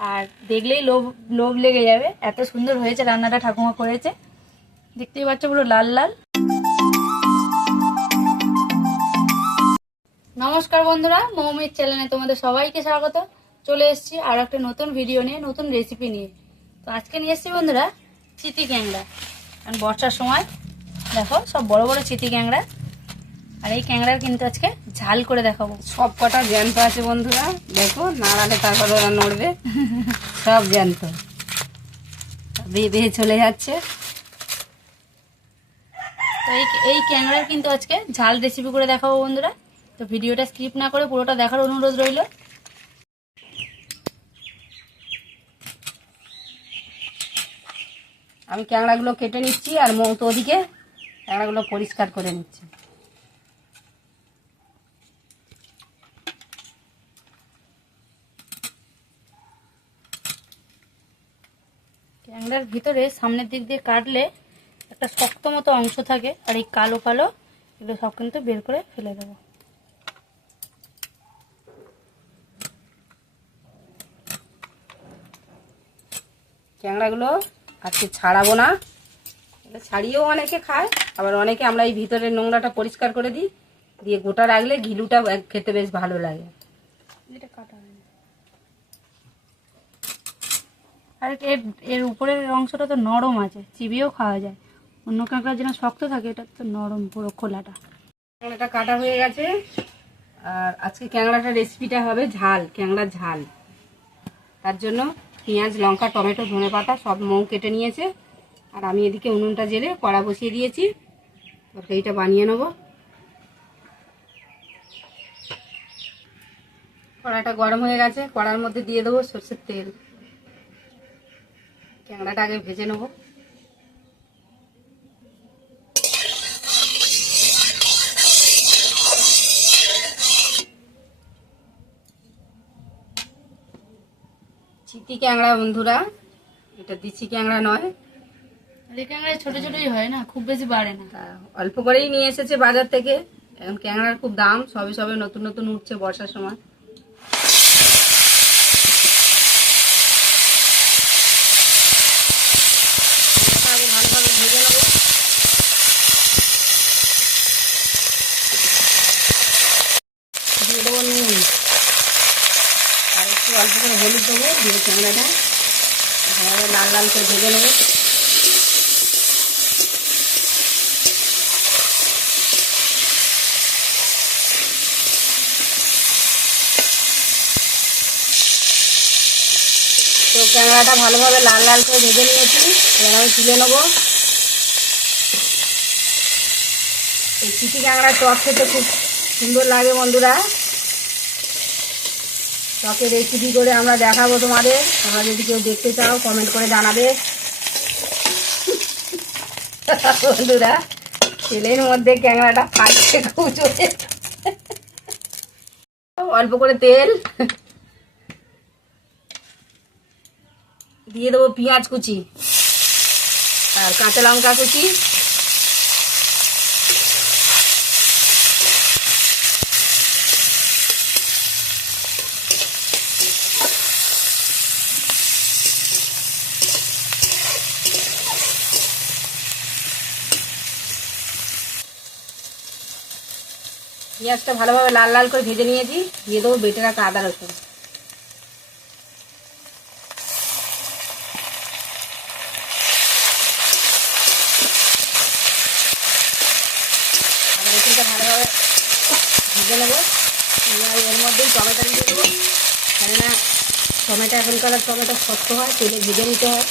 আর দেখলেই লোভ লোভ লেগে যাবে, এত সুন্দর হয়েছে রান্নাটা ঠাকুমা করেছে। দেখতেই পাচ্ছ পুরো লাল লাল। নমস্কার বন্ধুরা, মৌমির চ্যানেলে তোমাদের সবাইকে স্বাগত। চলে এসেছি আর একটা নতুন ভিডিও নিয়ে, নতুন রেসিপি নিয়ে। তো আজকে নিয়ে এসেছি বন্ধুরা চিতি ক্যাংড়া। কারণ বর্ষার সময় দেখো সব বড় বড় চিতি ক্যাংড়া, আর এই ক্যাংড়ার কিন্তু আজকে ঝাল করে দেখাবো। সব কটা জ্যান্ত আছে বন্ধুরা, দেখো নাড়ালে তারপরে ওরা নড়বে। সব জ্যান্ত, বেয়ে বেয়ে চলে যাচ্ছে। তো এই ক্যাংড়ার কিন্তু আজকে ঝাল রেসিপি করে দেখাবো বন্ধুরা। তো ভিডিওটা স্কিপ না করে পুরোটা দেখার অনুরোধ রইল। আমি ক্যাংড়াগুলো কেটে নিচ্ছি আর মৌতো ওদিকে ক্যাংড়াগুলো পরিষ্কার করে নিচ্ছি। ক্যাংড়ার ভিতরে সামনের দিক দিয়ে কাটলে একটা শক্ত মতো অংশ থাকে, আর এই কালো কালো এগুলো সব কিন্তু বের করে ফেলে দেবো। ক্যাংড়াগুলো আজকে ছাড়াবো না, ছাড়িয়েও অনেকে খায়, আবার অনেকে আমরা এই ভিতরের নোংরাটা পরিষ্কার করে দিই, দিয়ে গোটা রাখলে ঘিলুটা খেতে বেশ ভালো লাগে। এটা কাটা হয় না। আর এর এর উপরের অংশটা তো নরম আছে, চিবিয়েও খাওয়া যায়। অন্য কাঁকড়া যেন শক্ত থাকে, এটা তো নরম পুরো খোলাটা। ক্যাংড়াটা কাটা হয়ে গেছে। আর আজকে ক্যাংড়াটার রেসিপিটা হবে ঝাল, ক্যাংড়ার ঝাল। তার জন্য পেঁয়াজ, লঙ্কা, টমেটো, ধনেপাতা সব মৌ কেটে নিয়েছে। আর আমি এদিকে উনুনটা জেলে কড়া বসিয়ে দিয়েছি, তরকারিটা বানিয়ে নেব। কড়াটা গরম হয়ে গেছে, কড়ার মধ্যে দিয়ে দেবো সরষের তেল। ক্যাংড়াটা আগে ভেজে নেব। চিতি ক্যাংড়া বন্ধুরা, এটা দিচি ক্যাংড়া নয়। এই ক্যাংড়া ছোট ছোটই হয় না, খুব বেশি বাড়ে না। অল্প করেই নিয়ে এসেছে বাজার থেকে। এখন ক্যাংড়ার খুব দাম, সবে সবে নতুন নতুন উঠছে বর্ষার সময়। আগে ভালোভাবে ভেজে নেবো। দিয়ে দেবো নুন, আর একটু অল্প করে হলুদ দেবো, দিয়ে ক্যাংড়াটা ভালোভাবে লাল লাল করে ভেজে নেবো। তো ক্যাংড়াটা ভালোভাবে লাল লাল করে ভেজে নিয়েছি, এবার আমি তুলে নেবো। এই চিটি ক্যাংড়ার টক খেতে খুব সুন্দর লাগে বন্ধুরা। টকের রেসিপি করে আমরা দেখাবো তোমাদের, তোমরা যদি কেউ দেখতে চাও কমেন্ট করে জানাবে। বন্ধুরা তেলের মধ্যে ক্যাংড়াটা ফাটছে খুব জোরে। অল্প করে তেল দিয়ে দেবো, পেঁয়াজ কুচি আর কাঁচা লঙ্কা কুচি, পেঁয়াজটা ভালোভাবে লাল লাল করে ভেজে নিয়েছি। দিয়ে দেবো বেটে রাখা আদা রসুন। আদা রসুনটা ভালোভাবে ভেজে নেবো। এর মধ্যেই টমেটো দিয়ে দেবো, কেননা টমেটো এখনকার টমেটো শক্ত হয়, তেলে ভেজে নিতে হয়।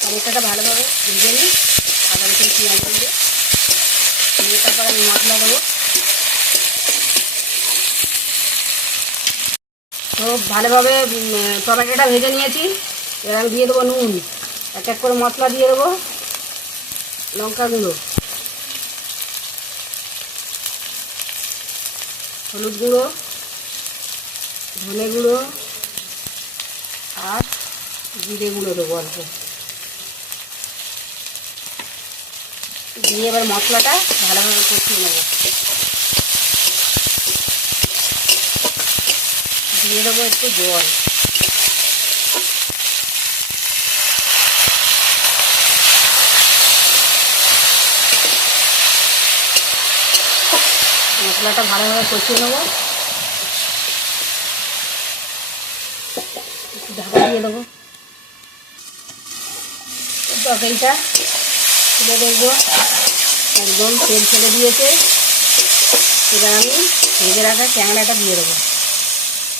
টমেটোটা ভালোভাবে ভেজে নিই আদা রসুন পেঁয়াজ দিয়ে, তারপর আমি মশলা দেবো। তো ভালোভাবে টমেটোটা ভেজে নিয়েছি, এবার আমি দিয়ে দেবো নুন। এক এক করে মশলা দিয়ে দেবো, লঙ্কা গুঁড়ো, হলুদ গুঁড়ো, ধনে গুঁড়ো আর জিরে গুঁড়ো দেবো অল্প। দিয়ে এবার মশলাটা ভালোভাবে কষিয়ে নেব। দিয়ে দেবো একটু জল। মশলাটা ভালোভাবে কষিয়ে নেবো, একটু ঢাকা দিয়ে দেবো। তরকারিটা তুলে দেখবো, একদম তেল ছেড়ে দিয়েছে। এবার আমি ভেজে রাখা ক্যাংড়াটা দিয়ে দেবো।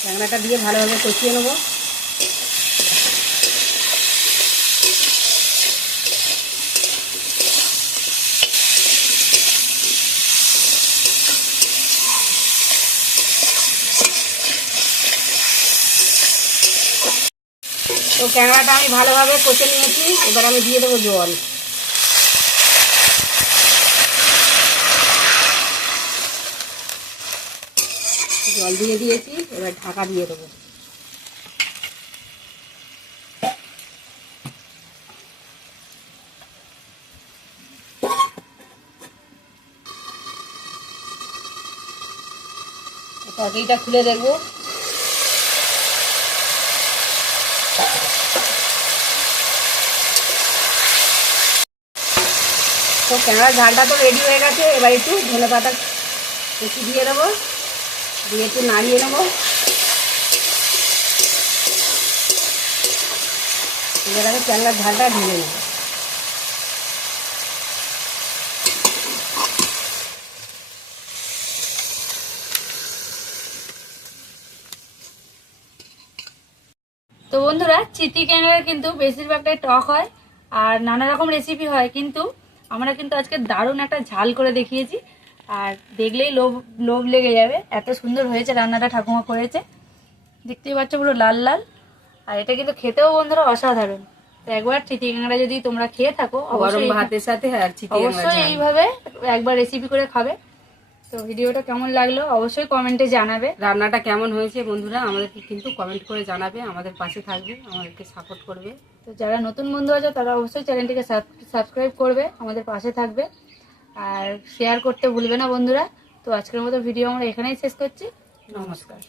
ক্যাংড়াটা দিয়ে ভালোভাবে কষিয়ে নেবো। তো ক্যাংড়াটা আমি ভালোভাবে কষে নিয়েছি, এবার আমি দিয়ে দেবো জল। জল দিয়ে দিয়েছি, এবার ঢাকা দিয়ে দেবো। তরকারিটা খুলে দেখবো। তো ক্যাংড়ার ঝালটা তো রেডি হয়ে গেছে। এবার একটু ধনে পাতা কুচি দিয়ে দেবো, দিয়ে একটু নাড়িয়ে নেবো। এবার আমি ক্যাংড়ার ঝালটা ঢেলে নেব। তো বন্ধুরা, চিতি ক্যাংড়া কিন্তু বেশিরভাগটাই টক হয় আর নানা রকম রেসিপি হয়, কিন্তু আমরা কিন্তু আজকে দারুণ একটা ঝাল করে দেখিয়েছি। আর দেখলেই লোভ লোভ লেগে যাবে, এত সুন্দর হয়েছে রান্নাটা ঠাকুমা করেছে। দেখতেই পাচ্ছ পুরো লাল লাল। আর এটা কিন্তু খেতেও বন্ধুরা অসাধারণ। তো একবার চিতি ক্যাংড়া যদি তোমরা খেয়ে থাকো, গরম অবশ্যই ভাতের সাথে আর চিতি ক্যাংড়া অবশ্যই ঝাল। এইভাবে একবার রেসিপি করে খাবে। তো ভিডিওটা কেমন লাগলো অবশ্যই কমেন্টে জানাবে। রান্নাটা কেমন হয়েছে বন্ধুরা আমাদেরকে কিন্তু কমেন্ট করে জানাবে, আমাদের পাশে থাকবে, আমাদেরকে সাপোর্ট করবে। তো যারা নতুন বন্ধু আছে তারা অবশ্যই চ্যানেলটিকে সাবস্ক্রাইব করবে, আমাদের পাশে থাকবে আর শেয়ার করতে ভুলবে না বন্ধুরা। তো আজকের মতো ভিডিও আমরা এখানেই শেষ করছি। নমস্কার।